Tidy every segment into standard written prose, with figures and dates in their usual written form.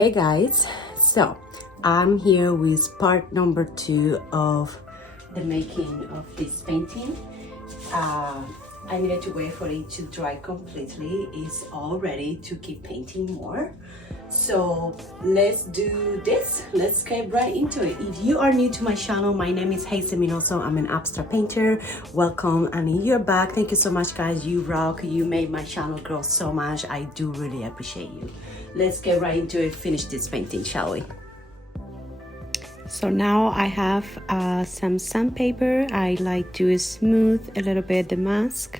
Hey guys, so I'm here with part number 2 of the making of this painting. I needed to wait for it to dry completely. It's all ready to keep painting more. So let's do this. Let's get right into it. If you are new to my channel, my name is Hazel Minoso. I'm an abstract painter. Welcome, and if you're back, thank you so much guys. You rock. You made my channel grow so much. I do really appreciate you. Let's get right into it. Finish this painting, shall we? So now I have some sandpaper. I like to smooth a little bit the mask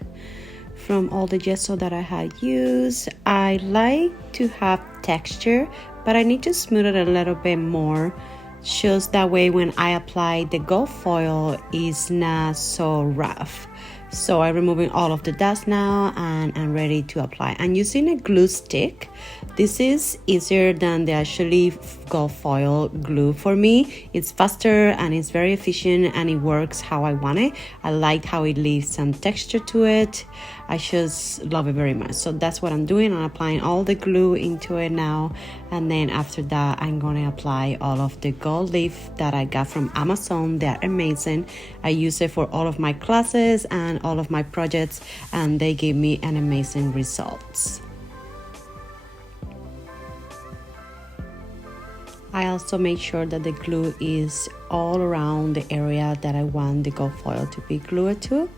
from all the gesso that I had used. I like to have texture, but I need to smooth it a little bit more, just that way when I apply the gold foil it's not so rough. So I'm removing all of the dust now and I'm ready to apply. I'm using a glue stick. This is easier than the actually gold foil glue for me. It's faster and it's very efficient and it works how I want it. I like how it leaves some texture to it. I just love it very much. So that's what I'm doing. I'm applying all the glue into it now, and then after that I'm going to apply all of the gold leaf that I got from Amazon. They're amazing. I use it for all of my classes and all of my projects, and they give me an amazing results. I also make sure that the glue is all around the area that I want the gold foil to be glued to,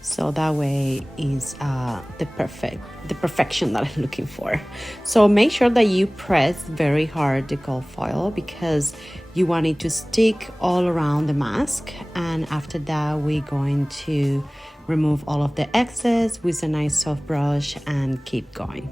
so that way is the perfection that I'm looking for. So make sure that you press very hard the gold foil because you want it to stick all around the mask, and after that we're going to remove all of the excess with a nice soft brush and keep going.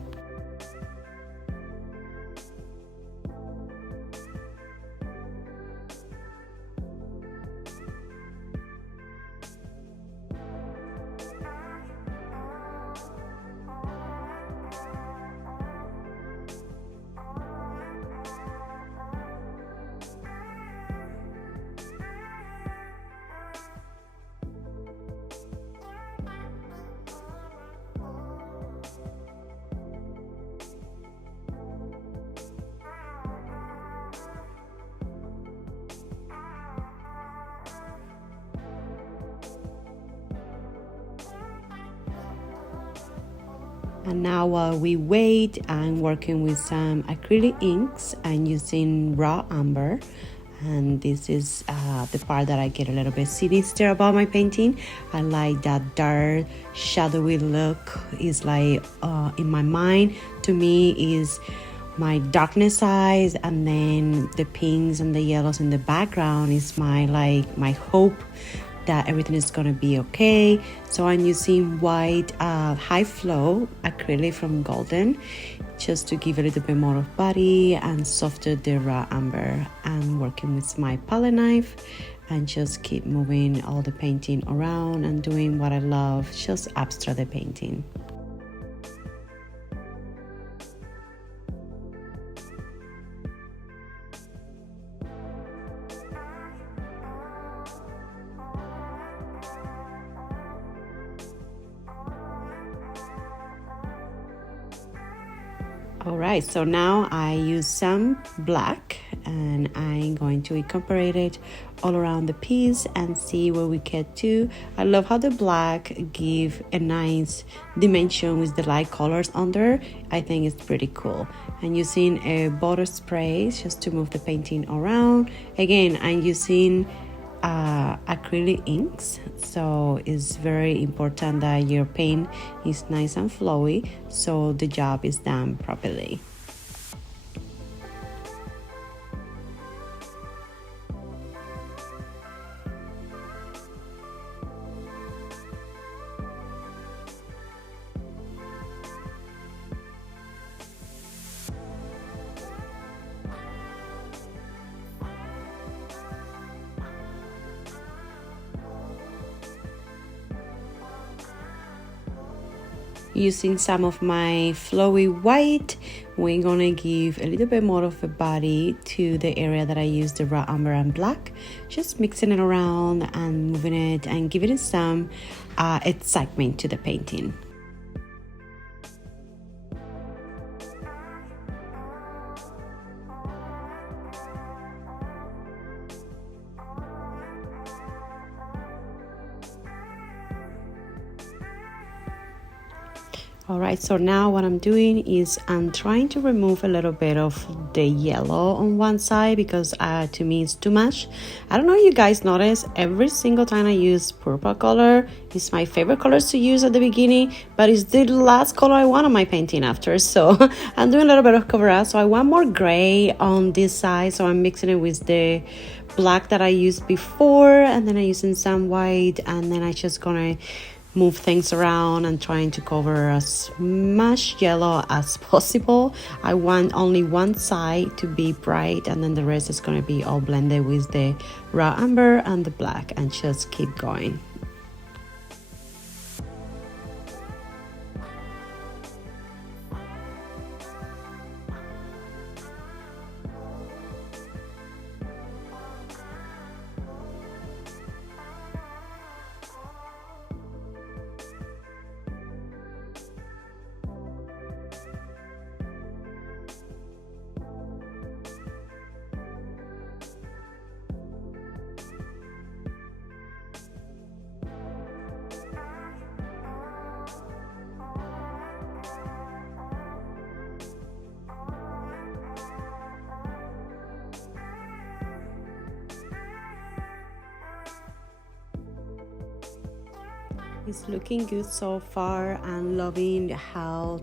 And now while we wait, I'm working with some acrylic inks and using raw umber. And this is the part that I get a little bit sinister about my painting. I like that dark, shadowy look. Is like in my mind, to me, is my darkness eyes, and then the pinks and the yellows in the background is my hope that everything is gonna be okay. So I'm using white high flow acrylic from Golden just to give a little bit more of body and softer the raw umber. And working with my palette knife and just keep moving all the painting around and doing what I love, just abstract the painting. All right, so now I use some black and I'm going to incorporate it all around the piece and see where we get to. I love how the black give a nice dimension with the light colors under. I think it's pretty cool. I'm using a butter spray just to move the painting around. Again, I'm using acrylic inks, so it's very important that your paint is nice and flowy so the job is done properly. Using some of my flowy white, we're gonna give a little bit more of a body to the area that I used the raw umber and black, just mixing it around and moving it and giving it some excitement to the painting. All right, so now what I'm doing is I'm trying to remove a little bit of the yellow on one side because to me it's too much. I don't know if you guys notice, every single time I use purple color, it's my favorite colors to use at the beginning, but it's the last color I want on my painting after. So I'm doing a little bit of cover up. So I want more gray on this side, so I'm mixing it with the black that I used before, and then I'm using some white, and then I just gonna move things around and trying to cover as much yellow as possible. I want only one side to be bright, and then the rest is going to be all blended with the raw amber and the black, and just keep going. It's looking good so far. I'm loving how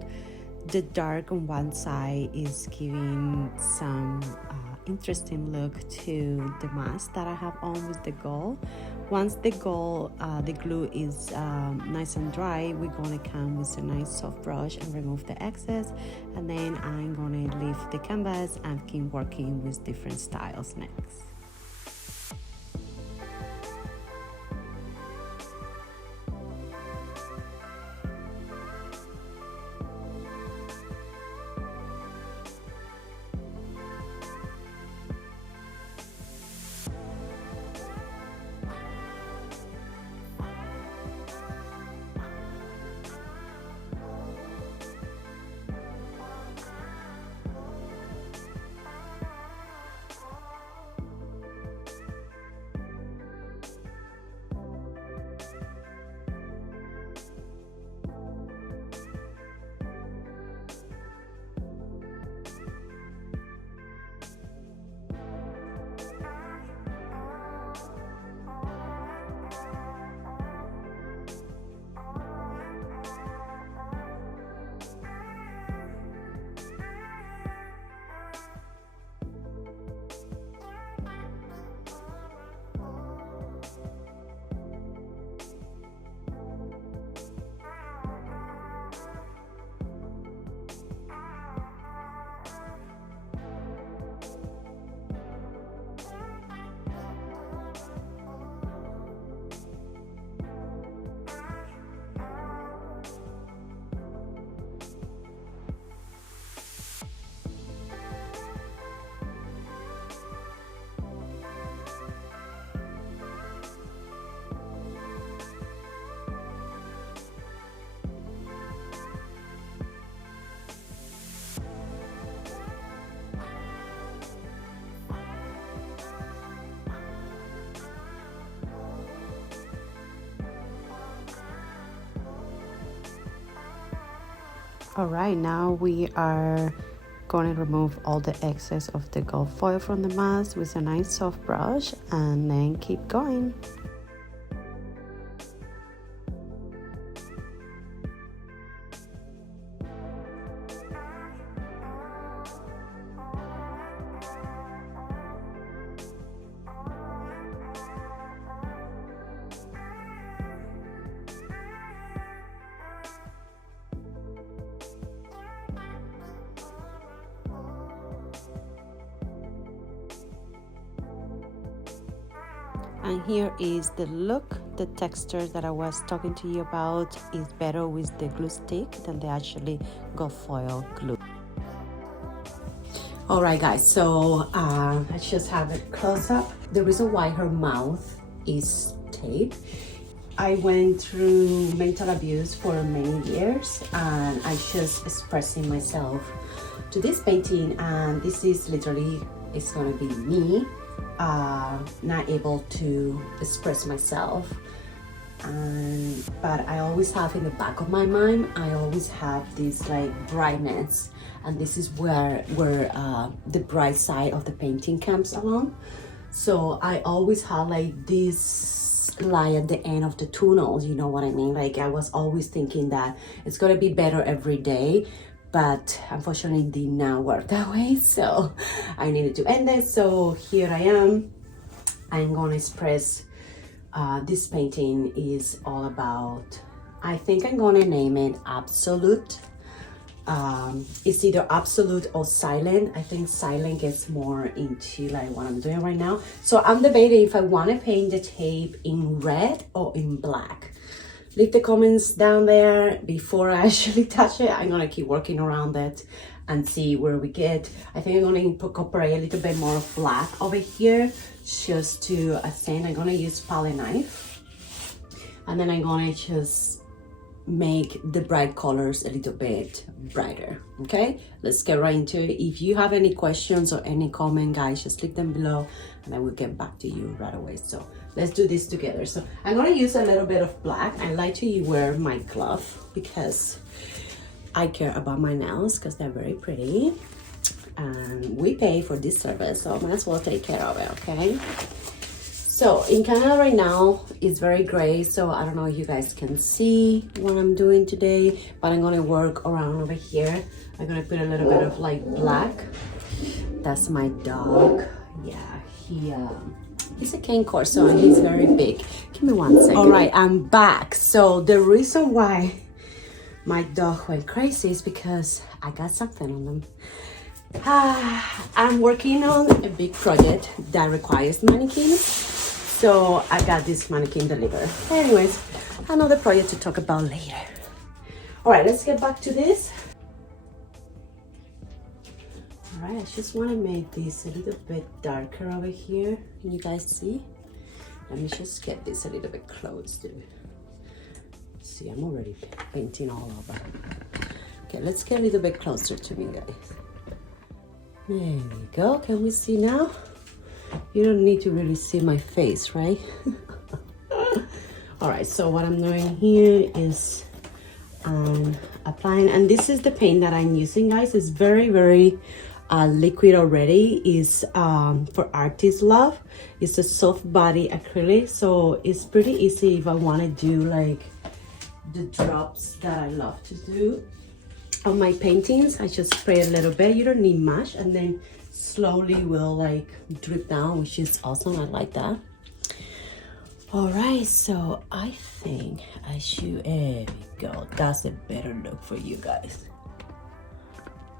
the dark on one side is giving some interesting look to the mask that I have on with the gold. Once the glue is nice and dry, we're gonna come with a nice soft brush and remove the excess, and then I'm gonna leave the canvas and keep working with different styles next. All right, now we are going to remove all the excess of the gold foil from the mask with a nice soft brush, and then keep going. And here is the look. The texture that I was talking to you about is better with the glue stick than the actually gold foil glue. All right, guys, so let's just have a close up. The reason why her mouth is taped, I went through mental abuse for many years, and I just expressing myself to this painting, and this is literally, it's gonna be me not able to express myself but I always have in the back of my mind, I always have this like brightness, and this is where the bright side of the painting comes along. So I always have like this light at the end of the tunnel, you know what I mean? Like I was always thinking that it's gonna be better every day, but unfortunately it did not work that way, so I needed to end it. So here I am. I'm gonna express this painting is all about, I think I'm gonna name it Absolute. It's either absolute or silent. I think silent gets more into like what I'm doing right now. So I'm debating if I want to paint the tape in red or in black. Leave the comments down there before I actually touch it. I'm gonna keep working around it and see where we get. I think I'm gonna incorporate a little bit more of black over here just to accent. I'm gonna use palette knife, and then I'm gonna just make the bright colors a little bit brighter. Okay, let's get right into it. If you have any questions or any comment, guys, just leave them below and I will get back to you right away. So let's do this together. So I'm gonna use a little bit of black. I like to wear my glove because I care about my nails because they're very pretty, and we pay for this service, so I might as well take care of it. Okay, so in Canada right now it's very gray, so I don't know if you guys can see what I'm doing today, but I'm gonna work around over here. I'm gonna put a little bit of like black. That's my dog. Yeah, he's a cane corso and he's very big. Give me 1 second. All right, I'm back. So the reason why my dog went crazy is because I got something on them. I'm working on a big project that requires mannequins, so I got this mannequin delivered. Anyways, another project to talk about later. All right, let's get back to this. All right, I just want to make this a little bit darker over here. Can you guys see? Let me just get this a little bit close to it. See, I'm already painting all over. Okay, let's get a little bit closer to me, guys. There we go. Can we see now? You don't need to really see my face, right? All right, so what I'm doing here is applying, and this is the paint that I'm using, guys. It's very liquid already. Is for Artist Love. It's a soft body acrylic, so it's pretty easy if I want to do like the drops that I love to do on my paintings. I just spray a little bit. You don't need much, and then slowly will like drip down, which is awesome. I like that. All right, so I think I should, there we go. That's a better look for you guys.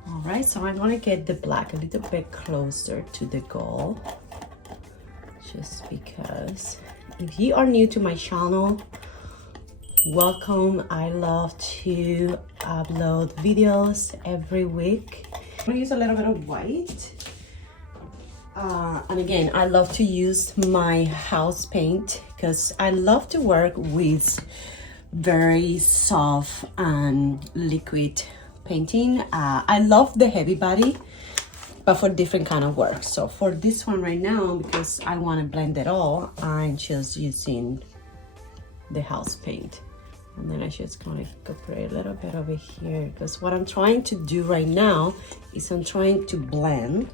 All right, so I'm gonna get the black a little bit closer to the goal, just because if you are new to my channel, welcome. I love to upload videos every week. I'm gonna use a little bit of white. And again, I love to use my house paint because I love to work with very soft and liquid painting. I love the heavy body, but for different kind of work. So for this one right now, because I want to blend it all, I'm just using the house paint. And then I just kind of incorporate a little bit over here, because what I'm trying to do right now is I'm trying to blend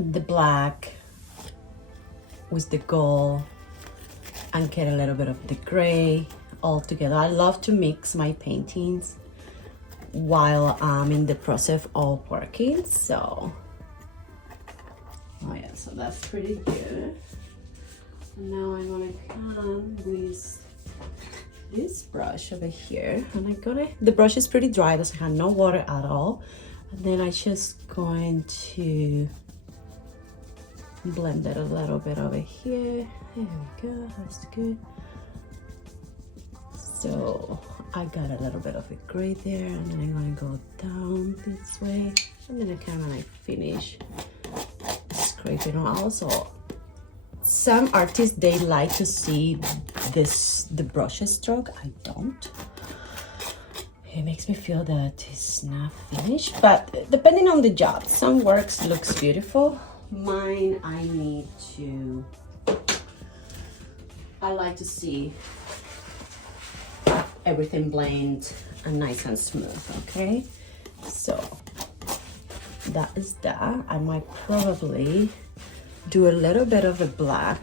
the black with the gold and get a little bit of the gray all together. I love to mix my paintings while I'm in the process of working. So, oh yeah, so that's pretty good. Now I'm gonna come with this brush over here, and the brush is pretty dry, doesn't have no water at all. And then I just going to blend it a little bit over here. There we go, that's good. So I got a little bit of a gray there, and then I'm gonna go down this way, and then I kind of like finish scraping on. Also, some artists, they like to see the brush stroke. I don't. It makes me feel that it's not finished, but depending on the job, some works looks beautiful. Mine, I need to I like to see everything blend and nice and smooth, okay? So that is that. I might probably do a little bit of the black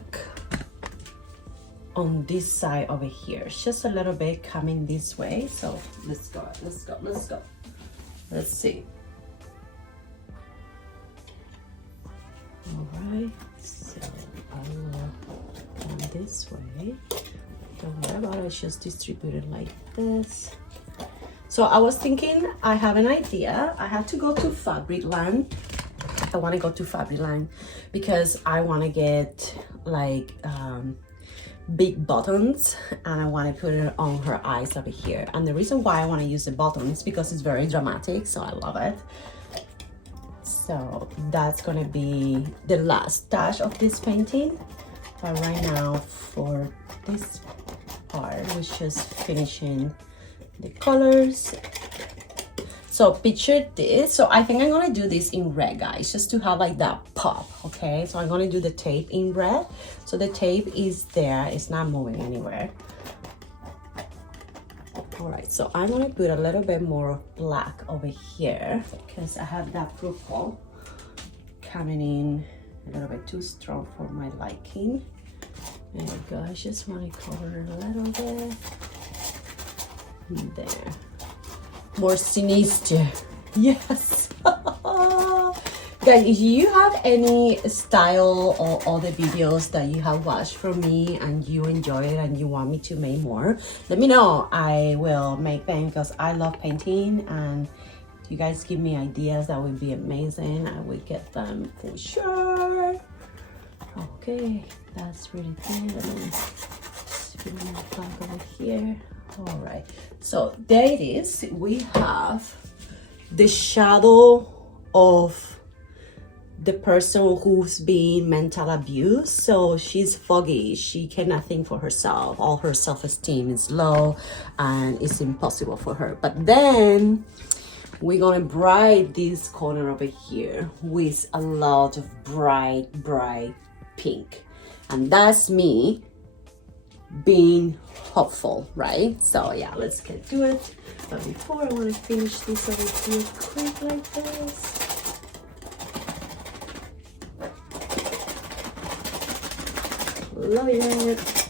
on this side over here. It's just a little bit coming this way. So let's go, let's go, let's go. Let's see. All right, so I will go this way. Don't worry about it, it's just distributed like this. So I was thinking, I have an idea. I have to go to Fabricland. I want to go to Fabricland because I want to get like big buttons, and I want to put it on her eyes over here. And the reason why I want to use the buttons is because it's very dramatic, so I love it. So that's gonna be the last touch of this painting. But right now for this part, we're just finishing the colors. So picture this. So I think I'm gonna do this in red, guys, just to have like that pop, okay? So I'm gonna do the tape in red. So the tape is there, it's not moving anywhere. All right, so I'm gonna put a little bit more of black over here because I have that purple coming in a little bit too strong for my liking. There we go, I just wanna cover a little bit. There. More sinister. Yes. Guys, if you have any style or other videos that you have watched from me and you enjoy it and you want me to make more, let me know. I will make them because I love painting, and if you guys give me ideas, that would be amazing. I will get them for sure. Okay, that's really good. Just put my black over here. All right, so there it is. We have the shadow of the person who's being mental abused. So she's foggy, she cannot think for herself, all her self-esteem is low and it's impossible for her. But then we're gonna bright this corner over here with a lot of bright pink, and that's me being hopeful, right? So yeah, let's get to it. But before, I want to finish this over here quick like this. Love it.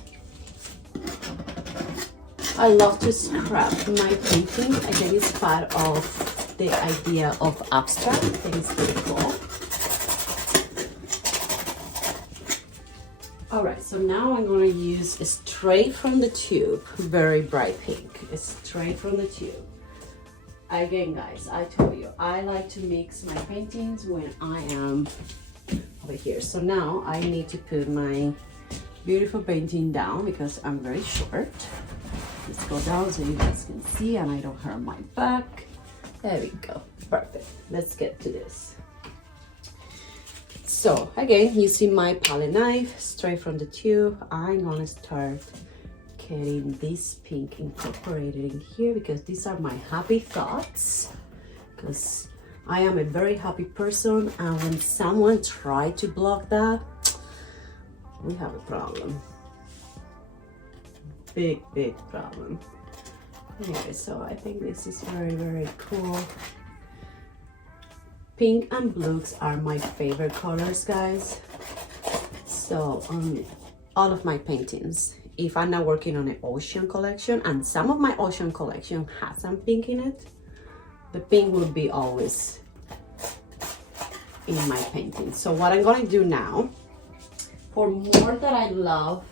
I love to scrap my painting. I think it's part of the idea of abstract. I think it's pretty cool. All right, so now I'm going to use straight from the tube, very bright pink, straight from the tube. Again, guys, I told you, I like to mix my paintings when I am over here. So now I need to put my beautiful painting down because I'm very short. Let's go down so you guys can see and I don't hurt my back. There we go, perfect. Let's get to this. So again, you see my palette knife straight from the tube. I'm gonna start getting this pink incorporated in here because these are my happy thoughts, because I am a very happy person, and when someone tries to block that, we have a problem. Big problem. Anyway, so I think this is very cool. Pink and blues are my favorite colors, guys. So on all of my paintings, if I'm not working on an ocean collection, and some of my ocean collection has some pink in it, the pink will be always in my painting. So what I'm gonna do now, for more that I love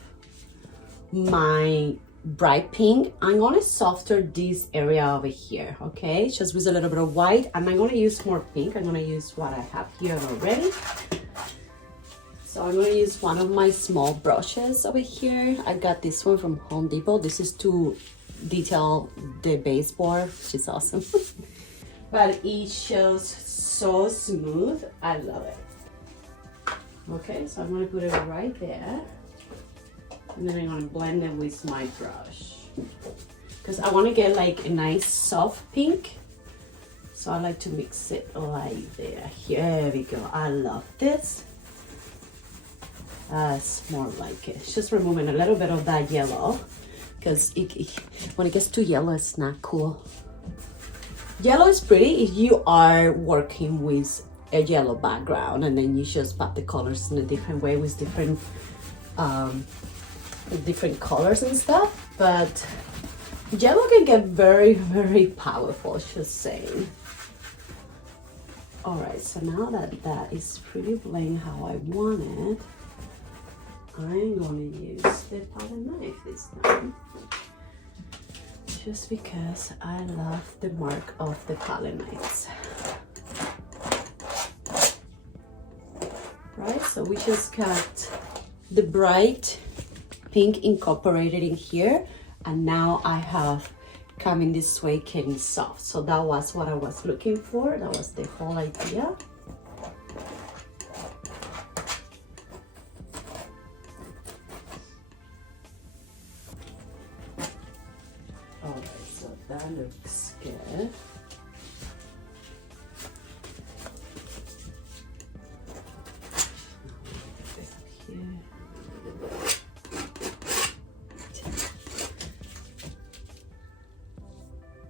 my bright pink, I'm gonna soften this area over here, okay? Just with a little bit of white, and I'm gonna use more pink. I'm gonna use what I have here already. So I'm gonna use one of my small brushes over here. I got this one from Home Depot. This is to detail the baseboard, which is awesome. But it shows so smooth, I love it. Okay, so I'm gonna put it right there. And then I'm gonna blend it with my brush because I want to get like a nice soft pink. So I like to mix it like there. Here we go. I love this. That's more like it. It's just removing a little bit of that yellow, because when it gets too yellow, it's not cool. Yellow is pretty if you are working with a yellow background, and then you just pop the colors in a different way with different colors and stuff. But yellow can get very, very powerful, just saying. All right, so now that that is pretty plain how I want it, I'm going to use the palette knife this time. Just because I love the mark of the palette knives. Right, so we just got the bright pink incorporated in here, and now I have coming this way, getting soft. So that was what I was looking for. That was the whole idea. That looks good.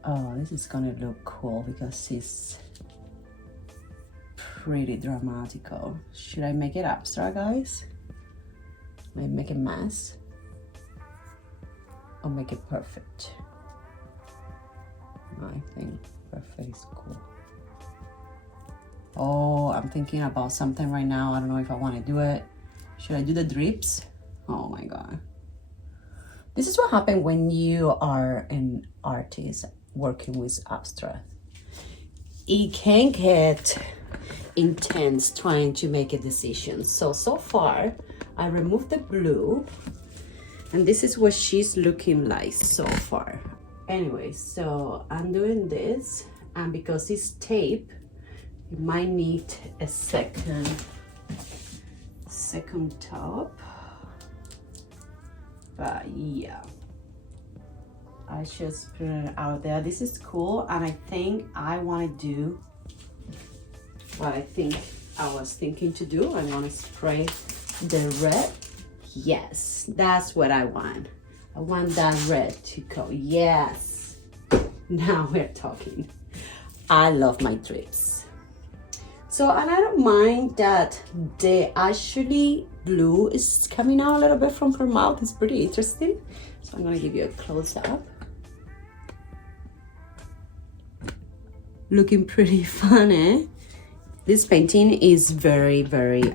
Oh, this is gonna look cool because it's pretty dramatical. Should I make it abstract, guys? Maybe make a mess? Or make it perfect? I think perfect is cool. Oh, I'm thinking about something right now. I don't know if I want to do it. Should I do the drips? Oh my god. This is what happens when you are an artist working with abstract. It can get intense trying to make a decision. So far, I removed the blue, and this is what she's looking like so far. Anyway, so I'm doing this, and because it's tape, you might need a second top, but yeah, I just put it out there. This is cool, and I think I want to do what I think I was thinking to do. I want to spray the red. Yes, that's what I want. I want that red to go. Yes. Now we're talking. I love my drips. So, and I don't mind that the actually blue is coming out a little bit from her mouth. It's pretty interesting. So I'm gonna give you a close up. Looking pretty fun, eh? This painting is very, very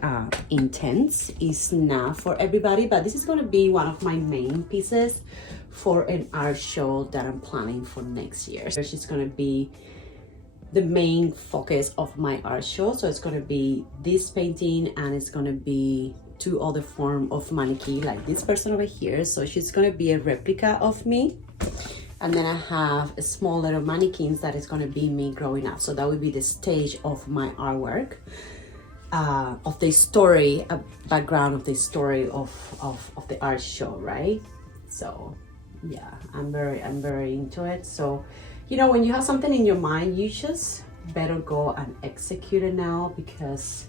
intense. It's not for everybody, but this is gonna be one of my main pieces for an art show that I'm planning for next year. So she's gonna be the main focus of my art show. So it's gonna be this painting, and it's gonna be two other form of mannequin, like this person over here. So she's gonna be a replica of me. And then I have a small little mannequins that is going to be me growing up. So that would be the stage of my artwork, of the story, a background of the story of the art show, right? So yeah, I'm very into it. So, you know, when you have something in your mind, you just better go and execute it now, because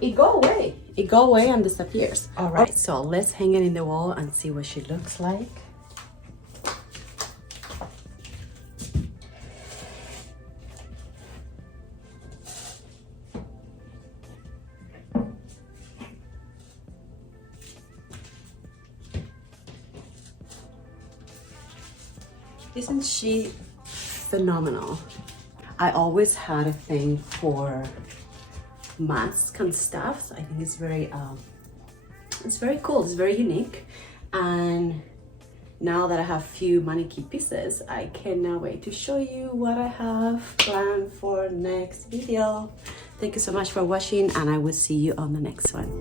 it go away and disappears. All right, so let's hang it in the wall and see what she looks like. Isn't she phenomenal? I always had a thing for masks and stuff. So I think it's very cool. It's very unique. And now that I have few mannequin pieces, I cannot wait to show you what I have planned for next video. Thank you so much for watching, and I will see you on the next one.